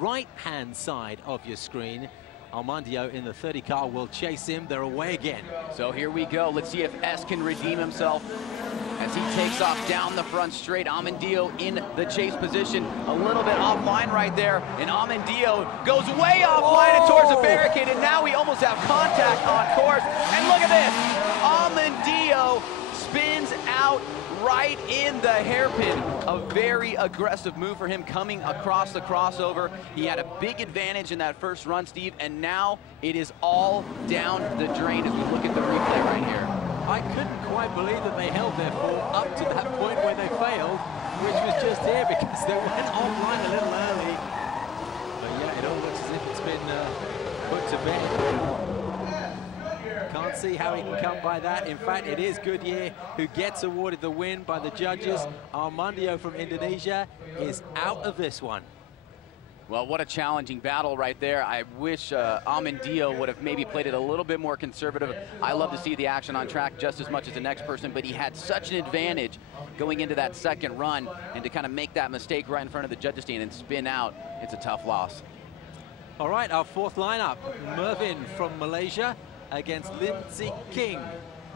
right-hand side of your screen. Armandio in the 30 car will chase him. They're away again. So here we go. Let's see if S can redeem himself as he takes off down the front straight. Armandio in the chase position, a little bit offline right there, and Armandio goes way offline and towards the barricade, and now we almost have contact on course. And look at this, Armandio spins out right in the hairpin. A very aggressive move for him coming across the crossover. He had a big advantage in that first run, Steve, and now it is all down the drain as we look at the replay right here. I couldn't quite believe that they held their fall up to that point where they failed, which was just here because they went offline a little early. But yeah, it all looks as if it's been put to bed. Can't see how he can come by that. In fact, it is Goodyear who gets awarded the win by the judges. Armandio from Indonesia is out of this one. Well, what a challenging battle right there. I wish Armandio would have maybe played it a little bit more conservative. I love to see the action on track just as much as the next person, but he had such an advantage going into that second run, and to kind of make that mistake right in front of the judges stand and spin out, it's a tough loss. All right, our fourth lineup, Mervin from Malaysia against Limzi King,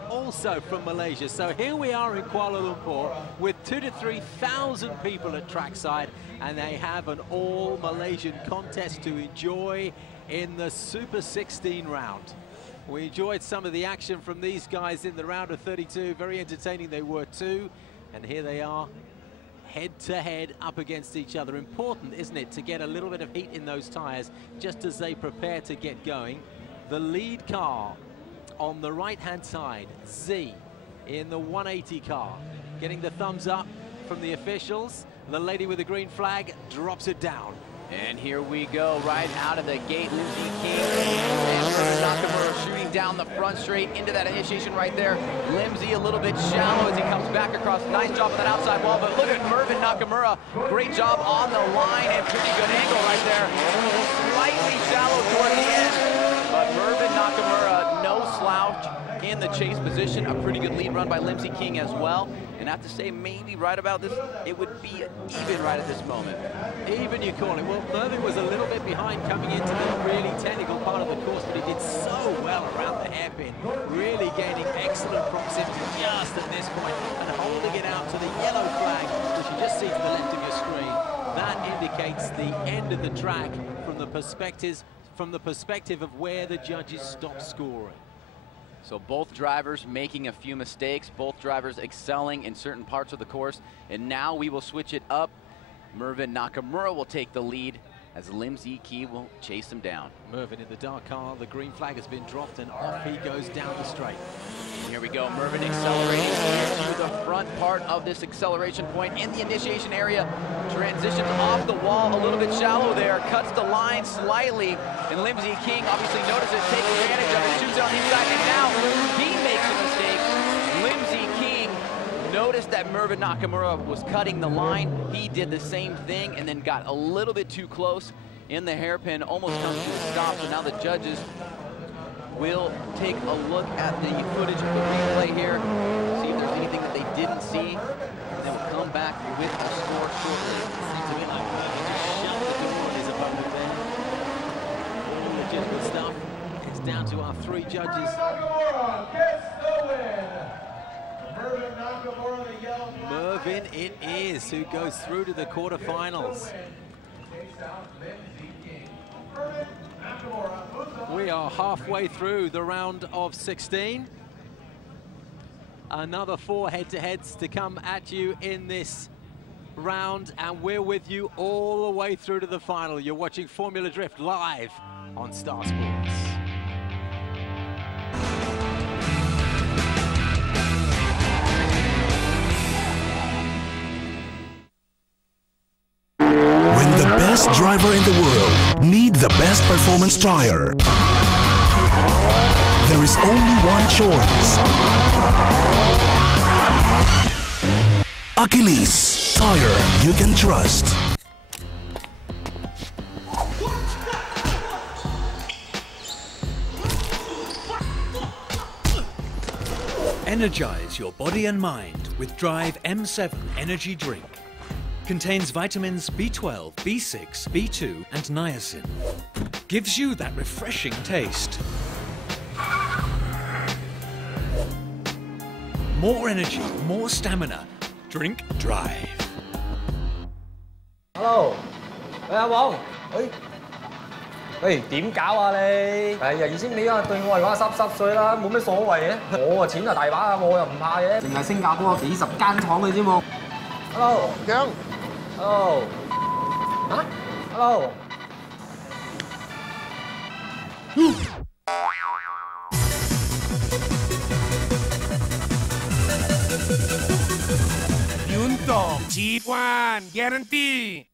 also from Malaysia. So here we are in Kuala Lumpur with 2,000 to 3,000 people at trackside, and they have an all Malaysian contest to enjoy in the Super 16 round. We enjoyed some of the action from these guys in the round of 32. Very entertaining they were too. And here they are, head to head up against each other. Important, isn't it, to get a little bit of heat in those tires just as they prepare to get going. The lead car on the right-hand side, Z, in the 180 car, getting the thumbs up from the officials. The lady with the green flag drops it down. And here we go, right out of the gate, Limzi King and Mervin Nakamura shooting down the front straight into that initiation right there. Limzi a little bit shallow as he comes back across. Nice job on that outside wall, but look at Mervin Nakamura. Great job on the line and pretty good angle right there. Slightly shallow toward the end, but Mervin Nakamura, no slouch in the chase position. A pretty good lead run by Limzi King as well. And I have to say, maybe right about this, it would be even right at this moment. Even, you call it. Well, Mervin was a little bit behind coming into the really technical part of the course, but he did so well around the hairpin, really gaining excellent proximity just at this point and holding it out to the yellow flag, which you just see to the left of your screen. That indicates the end of the track from the perspective of where the judges stop scoring. So both drivers making a few mistakes, both drivers excelling in certain parts of the course, and now we will switch it up. Mervin Nakamura will take the lead as Limzi King will chase him down. Mervin in the dark car, the green flag has been dropped, and off he goes down the straight. Here we go, Mervin accelerating to the front part of this acceleration point in the initiation area. Transitions off the wall, a little bit shallow there, cuts the line slightly, and Limzi King obviously notices it, takes advantage of it, shoots it on the inside, and now he makes a mistake. Limzi King noticed that Mervin Nakamura was cutting the line. He did the same thing and then got a little bit too close in the hairpin, almost comes to a stop. So now the judges will take a look at the footage of the replay here, see if there's anything that they didn't see, and then we'll come back with a score shortly. Seems to me like Mervin just shut the door on his opponent there. All legitimate stuff. It's down to our three judges. Nakamura gets the win. Mervin Nakamura, the yellow flag. Mervin it is, who goes through to the quarterfinals. We are halfway through the round of 16. Another 4 head-to-heads to come at you in this round, and we're with you all the way through to the final. You're watching Formula Drift live on Star Sports. The best driver in the world need the best performance tire. There is only one choice. Achilles, tire you can trust. Energize your body and mind with Drive M7 Energy Drink. Contains vitamins B12, B6, B2 and niacin. Gives you that refreshing taste. More energy, more stamina. Drink Drive. Hello， 喂阿黃，喂，點搞啊你？係啊，2000美對我嚟講濕碎啦，冇咩所謂嘅。我錢就大把啊，我又唔怕嘅。淨係新加坡有幾十間廠嘅啫喎。Hello， 強。Hello。啊 ？Hello。Junto, G1, guarantee.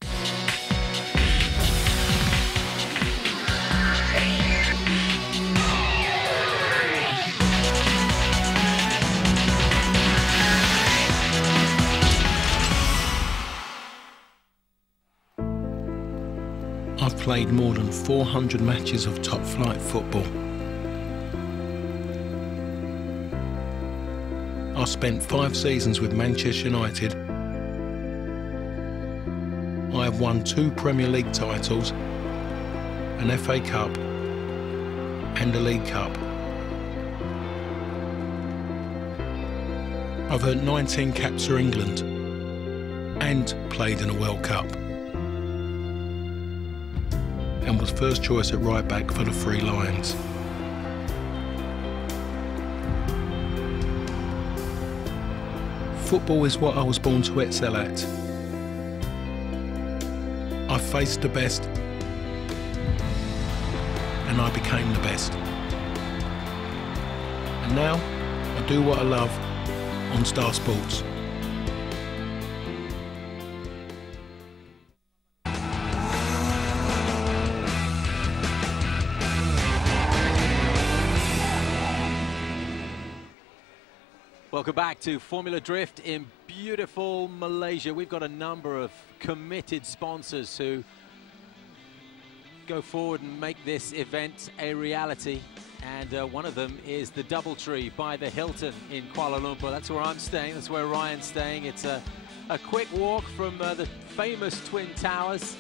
I've played more than 400 matches of top-flight football. I spent 5 seasons with Manchester United. I have won 2 Premier League titles, an FA Cup and a League Cup. I've earned 19 caps for England and played in a World Cup, and was first choice at right back for the Three Lions. Football is what I was born to excel at. I faced the best and I became the best. And now I do what I love on Star Sports. Welcome back to Formula Drift in beautiful Malaysia. We've got a number of committed sponsors who go forward and make this event a reality. And one of them is the Doubletree by the Hilton in Kuala Lumpur. That's where I'm staying, that's where Ryan's staying. It's a quick walk from the famous Twin Towers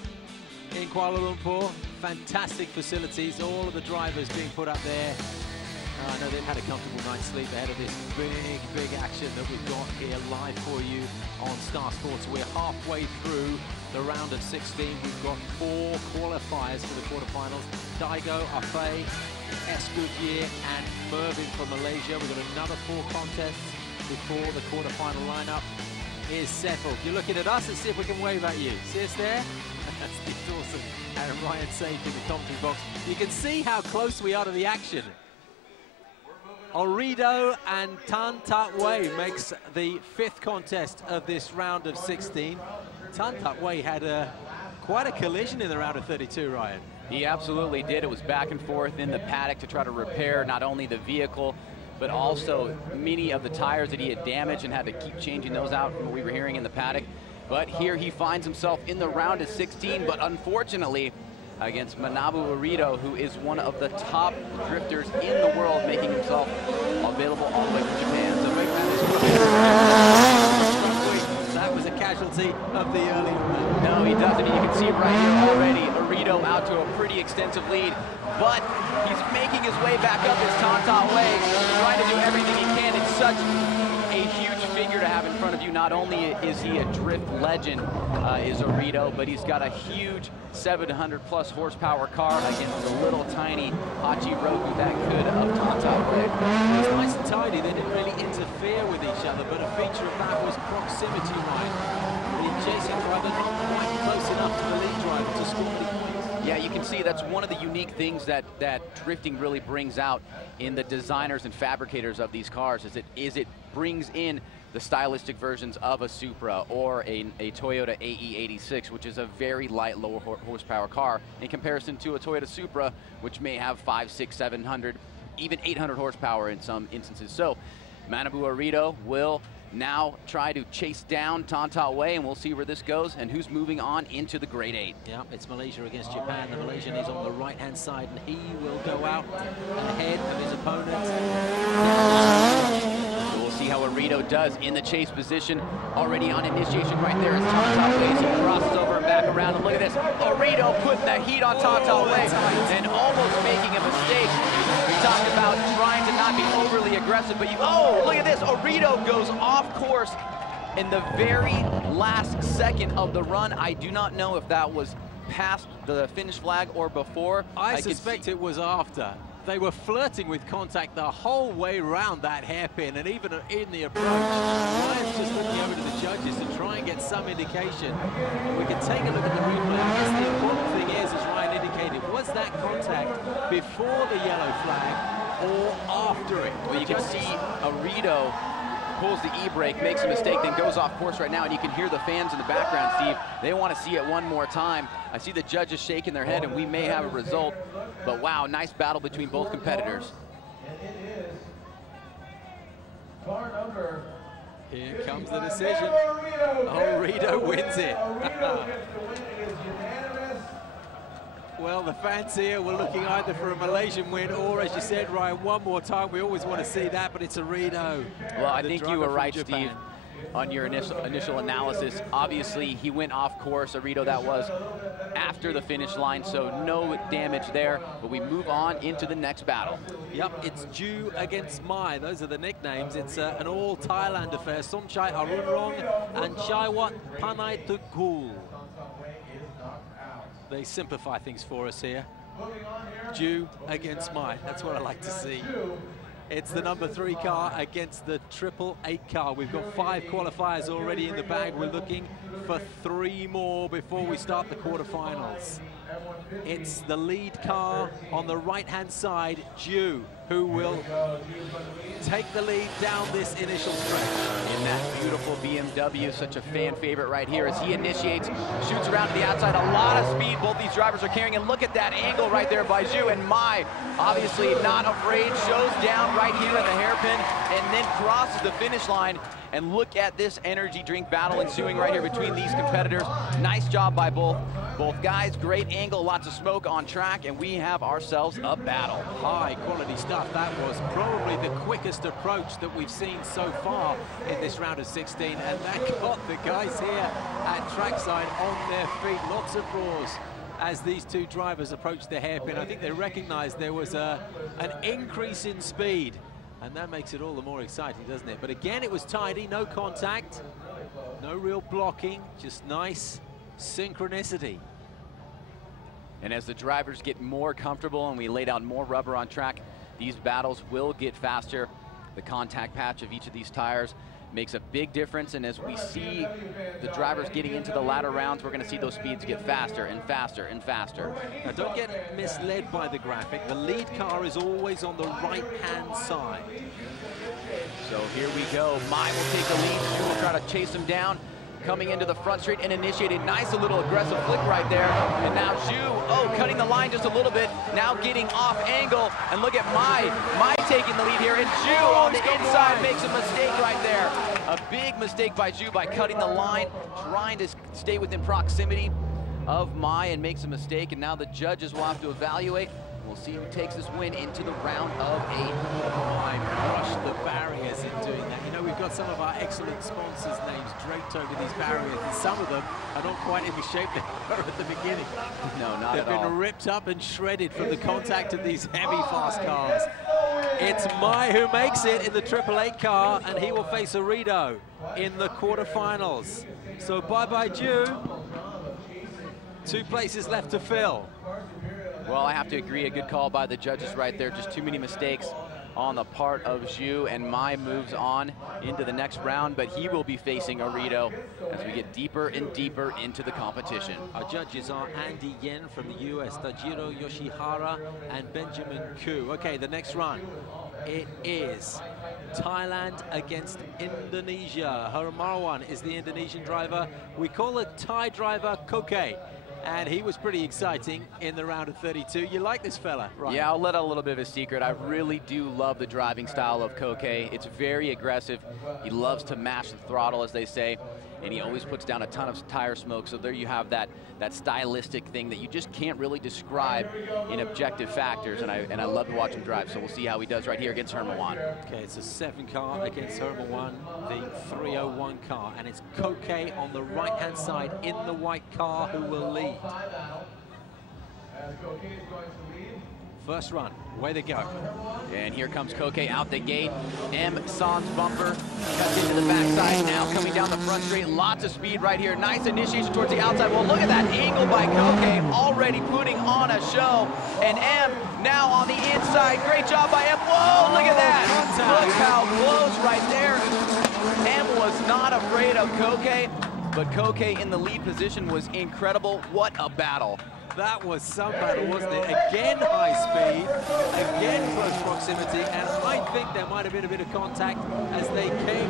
in Kuala Lumpur. Fantastic facilities, all of the drivers being put up there. I know they've had a comfortable night's sleep ahead of this big action that we've got here live for you on Star Sports. We're halfway through the round of 16. We've got 4 qualifiers for the quarterfinals. Daigo, Afei, Escudier and Mervin from Malaysia. We've got another 4 contests before the quarterfinal lineup is settled. You're looking at us, let's see if we can wave at you. See us there? That's Steve Dawson and Ryan Safe in the commentary box. You can see how close we are to the action. Orido and Tan Tak Wei makes the 5th contest of this round of 16. Tan Tak Wei had quite a collision in the round of 32, Ryan. He absolutely did. It was back and forth in the paddock to try to repair not only the vehicle, but also many of the tires that he had damaged and had to keep changing those out from what we were hearing in the paddock. But here he finds himself in the round of 16, but unfortunately, against Manabu Orido, who is one of the top drifters in the world, making himself available all the way from Japan. So that was a casualty of the early run. No, he doesn't. You can see right here already, Orido out to a pretty extensive lead, but he's making his way back up as Tan Tak Wei, trying to do everything he can. It's such a huge figure to have in front of you. Not only is he a drift legend, is Orido, but he's got a huge 700+ horsepower car against the little tiny Hachiroku that could of Tan Tak Wei. It was nice and tidy. They didn't really interfere with each other, but a feature of that was proximity, right? The chasing driver not quite close enough to the lead driver to score any points. Yeah, you can see that's one of the unique things that drifting really brings out in the designers and fabricators of these cars is it brings in the stylistic versions of a Supra or a Toyota AE86, which is a very light, lower horsepower car in comparison to a Toyota Supra, which may have 500, 600, 700, even 800 horsepower in some instances. So Manabu Orido will now try to chase down Tan Tak Wei, and we'll see where this goes and who's moving on into the Grade 8. Yeah, it's Malaysia against Japan. The Malaysian is on the right-hand side, and he will go out ahead of his opponent. We'll See how Arito does in the chase position. Already on initiation right there is Tata Ways. He crosses over and back around, and look at this. Arito putting the heat on Tata Ways and almost making a mistake. We talked about trying to not be overly aggressive, but oh, look at this. Arito goes off course in the very last second of the run. I do not know if that was past the finish flag or before. I suspect it was after. They were flirting with contact the whole way around that hairpin, and even in the approach. Ryan's just looking over to the judges to try and get some indication. We can take a look at the replay. I guess the important thing is, as Ryan indicated, was that contact before the yellow flag or after it? Well, you can see Arito pulls the e-brake, makes a mistake, then goes off course right now, and you can hear the fans in the background, Steve. They want to see it one more time. I see the judges shaking their head, and we may have a result. But wow, nice battle between both competitors. Here comes the decision. Arito wins it. Well, the fans here were looking either for a Malaysian win or, as you said, Ryan, one more time. We always want to see that, but it's Arito. Well, I think you were right, Steve, on your initial analysis. Obviously, he went off course, Arito, that was after the finish line, so no damage there. But we move on into the next battle. Yep, it's Ju against Mai. Those are the nicknames. It's an all Thailand affair. Somchai Arunrong and Chaiwat Panai Tukul. They simplify things for us here. Ju against Mai. That's what I like to see. It's the number 3 car against the 888 car. We've got 5 qualifiers already in the bag. We're looking for 3 more before we start the quarterfinals. It's the lead car on the right-hand side, Ju, who will take the lead down this initial stretch. In that beautiful BMW, such a fan favorite right here as he initiates, shoots around to the outside, a lot of speed both these drivers are carrying, and look at that angle right there by Ju, and Mai, obviously not afraid, shows down right here in the hairpin, and then crosses the finish line. And look at this energy drink battle ensuing right here between these competitors. Nice job by both guys, great angle, lots of smoke on track, and we have ourselves a battle. High quality stuff. That was probably the quickest approach that we've seen so far in this round of 16, and that got the guys here at trackside on their feet. Lots of applause as these two drivers approached the hairpin. I think they recognized there was an increase in speed, and that makes it all the more exciting, doesn't it? But again, it was tidy, no contact, no real blocking, just nice synchronicity. And as the drivers get more comfortable and we lay down more rubber on track, these battles will get faster. The contact patch of each of these tires makes a big difference, and as we see the drivers getting into the latter rounds, we're going to see those speeds get faster and faster and faster. Now, don't get misled by the graphic. The lead car is always on the right-hand side. So here we go. Mai will take the lead. Ju will try to chase him down. Coming into the front straight and initiate a nice little aggressive flick right there. And now Ju, cutting the line just a little bit. Now getting off angle. And look at Mai. Mai taking the lead here. And Ju on the inside makes a mistake right there. A big mistake by Ju by cutting the line, trying to stay within proximity of Mai, and makes a mistake. And now the judges will have to evaluate. We'll see who takes this win into the round of 8. I brushed the barriers in doing that. You know, we've got some of our excellent sponsors' names draped over these barriers, and some of them are not quite in the shape they were at the beginning. No, not at all. They've been ripped up and shredded from the contact of these heavy, fast cars. It's Mai who makes it in the 888 car, and he will face Arito in the quarterfinals. So bye-bye, Ju. 2 places left to fill. Well, I have to agree, a good call by the judges right there. Just too many mistakes on the part of Ju, and Mai moves on into the next round, but he will be facing Arito as we get deeper and deeper into the competition. Our judges are Andy Yen from the US, Tajiro Yoshihara, and Benjamin Koo. Okay, the next run. It is Thailand against Indonesia. Marwan is the Indonesian driver. We call it Thai driver Koke. And he was pretty exciting in the round of 32. You like this fella, right? Yeah, I'll let out a little bit of a secret. I really do love the driving style of Koke. It's very aggressive. He loves to mash the throttle, as they say. and he always puts down a ton of tire smoke. So there you have that stylistic thing that you just can't really describe in objective factors, and I love to watch him drive. So we'll see how he does right here against Hermawan. Okay, it's a 7 car against Hermawan, the 301 car, and it's Koke on the right-hand side in the white car who will lead. First run, way to go. And here comes Koke out the gate. M. San's bumper cuts into the backside, now coming down the front straight. Lots of speed right here. Nice initiation towards the outside. Well, look at that angle by Koke, already putting on a show. And M now on the inside. Great job by M. Whoa, look at that. Look how close right there. M was not afraid of Koke, but Koke in the lead position was incredible. What a battle. That was some battle, wasn't it? Again, high speed, again, close proximity, and I think there might have been a bit of contact as they came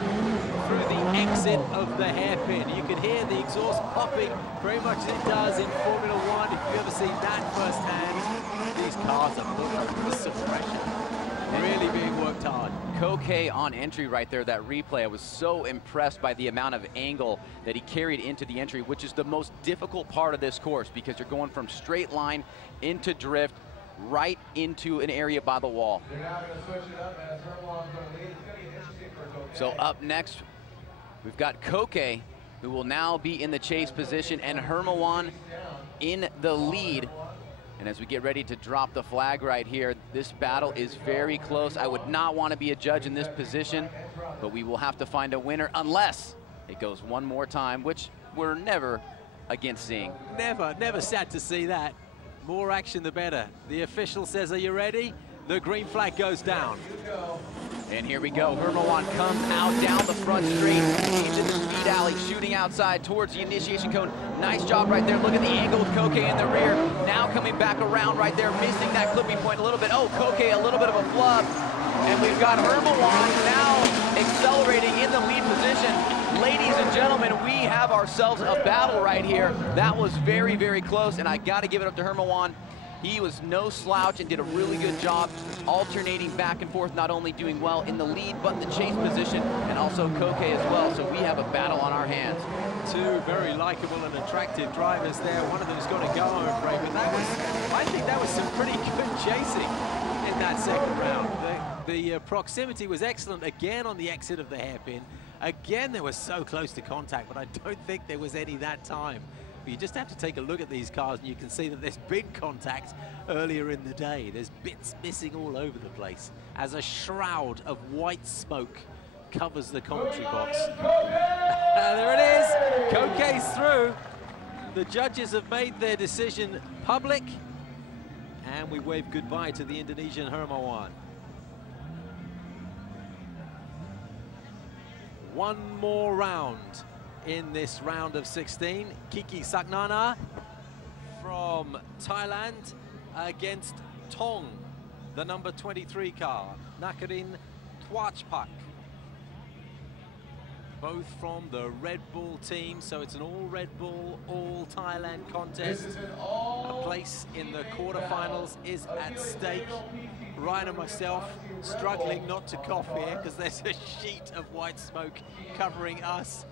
through the exit of the hairpin. You could hear the exhaust popping very much as it does in Formula One. If you've ever seen that firsthand, these cars are put under some pressure, really being worked hard. Koke on entry right there, that replay, I was so impressed by the amount of angle that he carried into the entry, which is the most difficult part of this course because you're going from straight line into drift right into an area by the wall. So up next, we've got Koke, who will now be in the chase position, and Hermawan in the lead. And as we get ready to drop the flag right here, this battle is very close. I would not want to be a judge in this position, but we will have to find a winner unless it goes one more time, which we're never against seeing. Never sad to see that. More action, the better. The official says, are you ready? The green flag goes down. And here we go. Hermawan comes out down the front straight into the speed alley, shooting outside towards the initiation cone. Nice job right there. Look at the angle with Koke in the rear. Now coming back around right there, missing that clipping point a little bit. Oh, Koke, a little bit of a flub. And we've got Hermawan now accelerating in the lead position. Ladies and gentlemen, we have ourselves a battle right here. That was very, very close, and I got to give it up to Hermawan. He was no slouch and did a really good job alternating back and forth, not only doing well in the lead, but the chase position, and also Koke as well. So we have a battle on our hands. Two very likable and attractive drivers there. One of them's got to go, I'm afraid, but I think that was some pretty good chasing in that second round. The proximity was excellent again on the exit of the hairpin. Again, they were so close to contact, but I don't think there was any that time. But you just have to take a look at these cars and you can see that there's been contact earlier in the day. There's bits missing all over the place as a shroud of white smoke covers the commentary box. There it is, Koke's through. The judges have made their decision public, and we wave goodbye to the Indonesian Hermawan. One more round in this round of 16. Kiki Saknana from Thailand against Tong, the number 23 car. Nakarin Twachpak, both from the Red Bull team, so it's an all Red Bull, all Thailand contest. A place in the quarterfinals is at stake. Ryan and myself struggling not to cough here because there's a sheet of white smoke covering us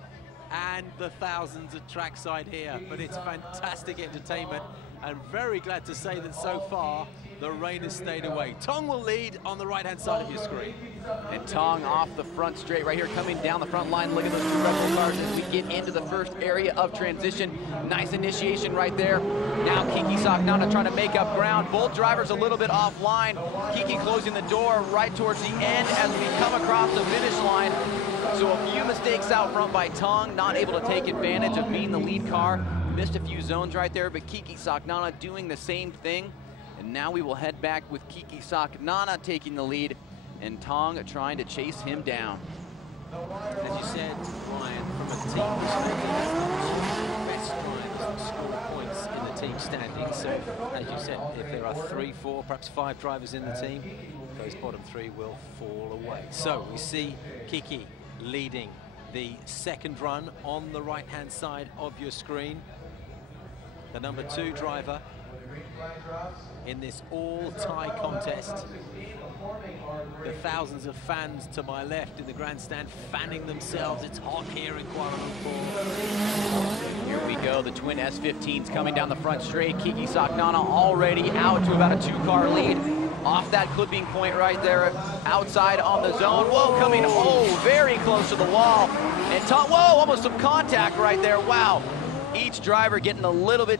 and the thousands at trackside here, but it's fantastic entertainment, and very glad to say that so far the rain has stayed away. Tong will lead on the right-hand side of your screen. And Tong off the front straight right here, coming down the front line. Look at those two Red Bull cars as we get into the first area of transition. Nice initiation right there. Now Kiki Saknana trying to make up ground. Both drivers a little bit offline. Kiki closing the door right towards the end as we come across the finish line. So a few mistakes out front by Tong, not able to take advantage of being the lead car. Missed a few zones right there, but Kiki Saknana doing the same thing. And now we will head back with Kiki Saknana taking the lead and Tong trying to chase him down. As you said, Ryan, from a team perspective, the best drivers score points in the team standings. So, as you said, if there are 3, 4, perhaps 5 drivers in the team, those bottom 3 will fall away. So we see Kiki leading the second run on the right-hand side of your screen. The number 2 driver in this all-tie contest. The thousands of fans to my left in the grandstand fanning themselves. It's hot here in Kuala Lumpur. Here we go, the twin S15s coming down the front straight. Kiki Saknana already out to about a 2-car lead. Off that clipping point right there, outside on the zone. Whoa, coming, very close to the wall. And whoa, almost some contact right there, wow. Each driver getting a little bit